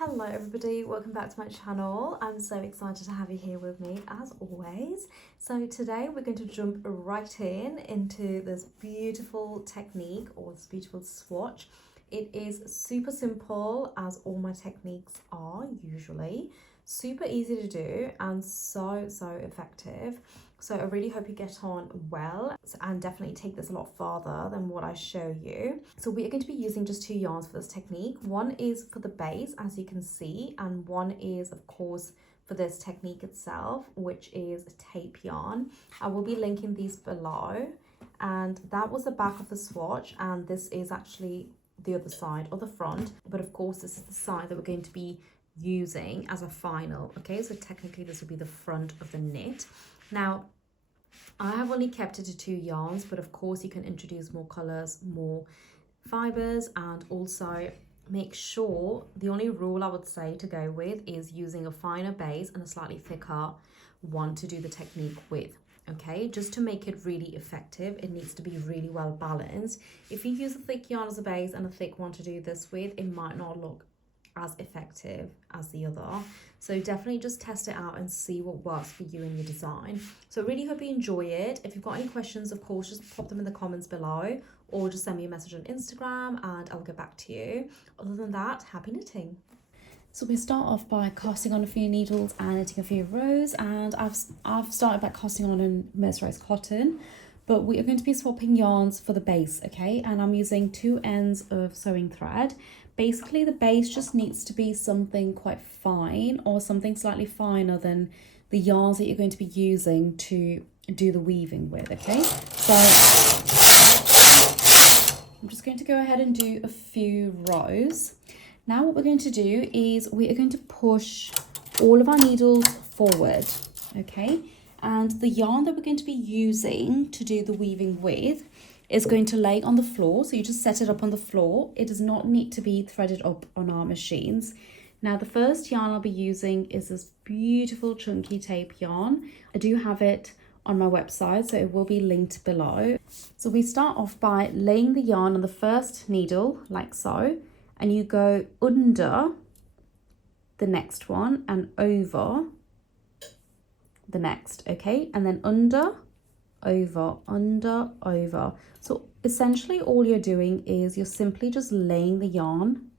Hello everybody, welcome back to my channel. I'm so excited to have you here with me as always. So today we're going to jump right into this beautiful technique or this beautiful swatch. It is super simple, as all my techniques are usually. Super easy to do and so effective. So I really hope you get on well and definitely take this a lot farther than what I show you. So we are going to be using just two yarns for this technique. One is for the base, as you can see, and one is of course for this technique itself, which is a tape yarn. I will be linking these below. And that was the back of the swatch, and this is actually the other side or the front, but of course this is the side that we're going to be using as a final. Okay, so technically this will be the front of the knit. Now I have only kept it to two yarns, but of course you can introduce more colors, more fibers, and also make sure, the only rule I would say to go with is using a finer base and a slightly thicker one to do the technique with. Okay, just to make it really effective, it needs to be really well balanced. If you use a thick yarn as a base and a thick one to do this with, it might not look as effective as the other. So definitely just test it out and see what works for you in your design. So I really hope you enjoy it. If you've got any questions, of course, just pop them in the comments below or just send me a message on Instagram and I'll get back to you. Other than that, happy knitting. So we start off by casting on a few needles and knitting a few rows, and I've started by casting on in mercerized cotton, but we are going to be swapping yarns for the base, okay? And I'm using two ends of sewing thread. Basically the base just needs to be something quite fine or something slightly finer than the yarns that you're going to be using to do the weaving with, okay? So I'm just going to go ahead and do a few rows. Now what we're going to do is we are going to push all of our needles forward, okay? And the yarn that we're going to be using to do the weaving with is going to lay on the floor. So you just set it up on the floor. It does not need to be threaded up on our machines. Now the first yarn I'll be using is this beautiful chunky tape yarn. I do have it on my website, so it will be linked below. So we start off by laying the yarn on the first needle like so, and you go under the next one and over the next, okay? And then under, over. So essentially all you're doing is you're simply just laying the yarn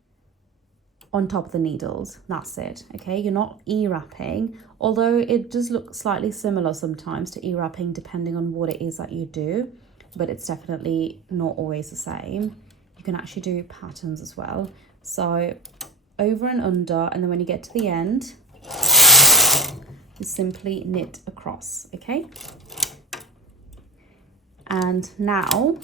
on top of the needles. That's it, okay? You're not e-wrapping, although it does look slightly similar sometimes to e-wrapping depending on what it is that you do, but it's definitely not always the same. You can actually do patterns as well. So over and under, and then when you get to the end, you simply knit across, okay? And now,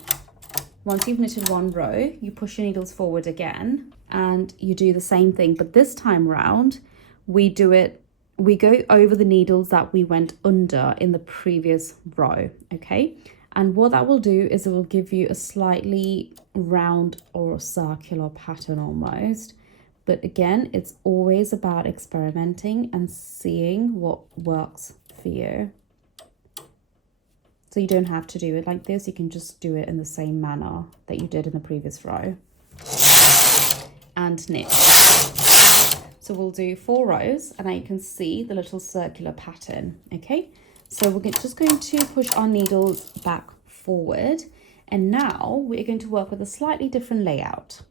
once you've knitted one row, you push your needles forward again and you do the same thing, but this time round, we go over the needles that we went under in the previous row, okay? And what that will do is it will give you a slightly round or a circular pattern almost. But again, it's always about experimenting and seeing what works for you. So you don't have to do it like this. You can just do it in the same manner that you did in the previous row. And knit. So we'll do 4 rows, and now you can see the little circular pattern, okay? So we're just going to push our needles back forward, and now we're going to work with a slightly different layout.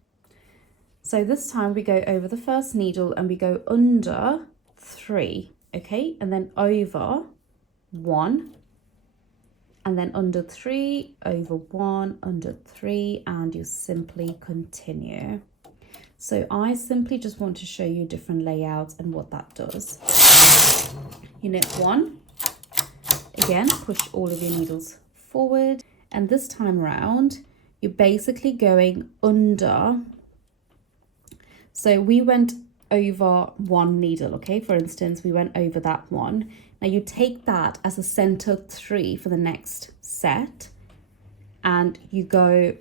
So this time we go over the first needle and we go under 3, okay? And then over 1, and then under 3, over 1, under 3, and you simply continue. So I simply just want to show you different layouts and what that does. You knit 1, again, push all of your needles forward, and this time around, you're basically going under. So we went over 1 needle, okay? For instance, we went over that one. Now you take that as a center 3 for the next set, and you go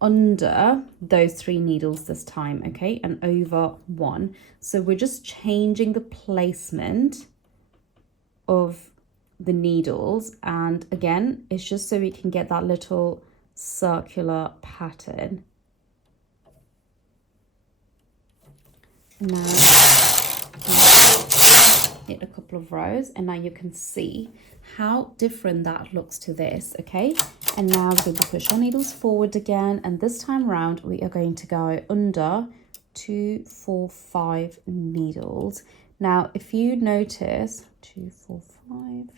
under those 3 needles this time, okay? And over 1. So we're just changing the placement of the needles, and again, it's just so we can get that little circular pattern. Now hit a couple of rows, and now you can see how different that looks to this. Okay, and now we're going to push our needles forward again, and this time around we are going to go under 2, 4, 5 needles. Now if you notice 2, 4, 5,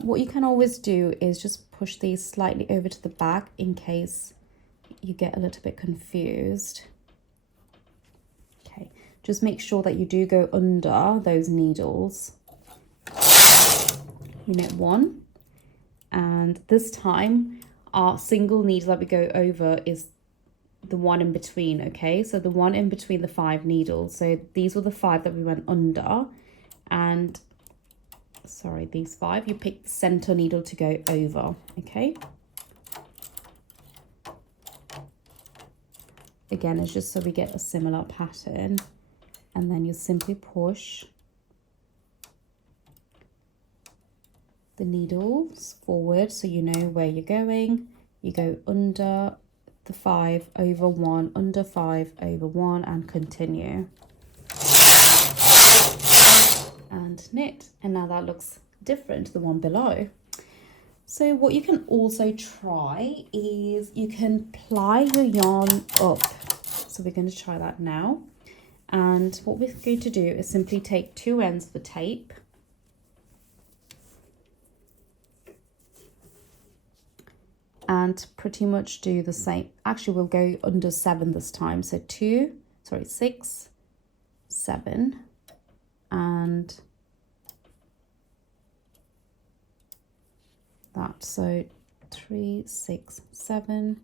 what you can always do is just push these slightly over to the back in case you get a little bit confused. Okay, just make sure that you do go under those needles. You knit 1, and this time our single needle that we go over is the one in between. Okay, so the one in between the 5 needles. So these were the 5 that we went under, and sorry, these 5, you pick the center needle to go over. Okay, again, it's just so we get a similar pattern, and then you simply push the needles forward so you know where you're going. You go under the 5 over 1, under 5 over 1, and continue and knit. And now that looks different to the one below. So what you can also try is you can ply your yarn up. So we're going to try that now, and what we're going to do is simply take 2 ends of the tape and pretty much do the same. Actually, we'll go under 7 this time. So 6, 7, and that. So 3, 6, 7,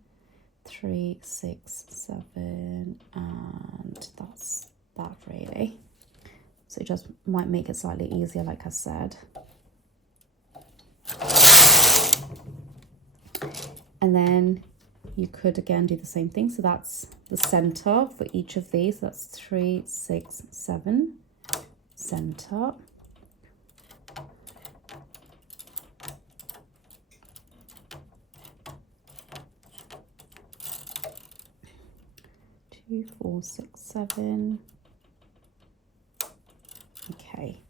3, 6, 7, and that's that really. So it just might make it slightly easier, like I said. And then you could again do the same thing. So that's the center for each of these. That's 3, 6, 7, center. Two, 4, 6, 7. Okay,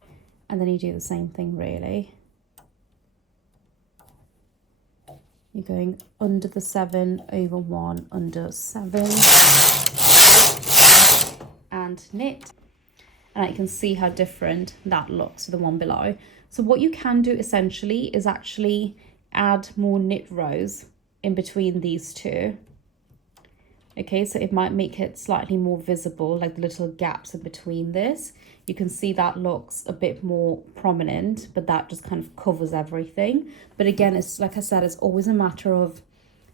and then you do the same thing really. You're going under the 7 over 1, under 7, and knit. And you can see how different that looks to the one below. So what you can do essentially is actually add more knit rows in between these two. Okay, so it might make it slightly more visible, like the little gaps in between this. You can see that looks a bit more prominent, but that just kind of covers everything. But again, it's like I said, it's always a matter of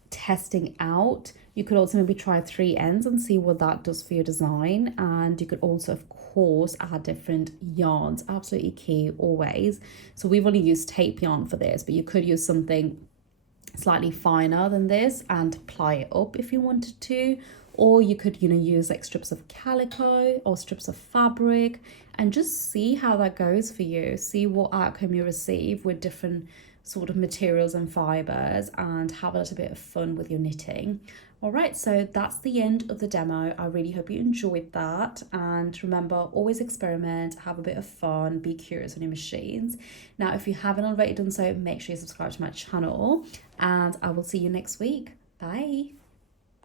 testing out. You could also maybe try 3 ends and see what that does for your design. And you could also, of course, add different yarns. Absolutely key always. So we've only used tape yarn for this, but you could use something slightly finer than this and ply it up if you wanted to, or you could use like strips of calico or strips of fabric and just see how that goes for you. See what outcome you receive with different sort of materials and fibers, and have a little bit of fun with your knitting. All right, so that's the end of the demo. I really hope you enjoyed that, and remember, always experiment, have a bit of fun, be curious on your machines. Now, if you haven't already done so, make sure you subscribe to my channel, and I will see you next week. Bye.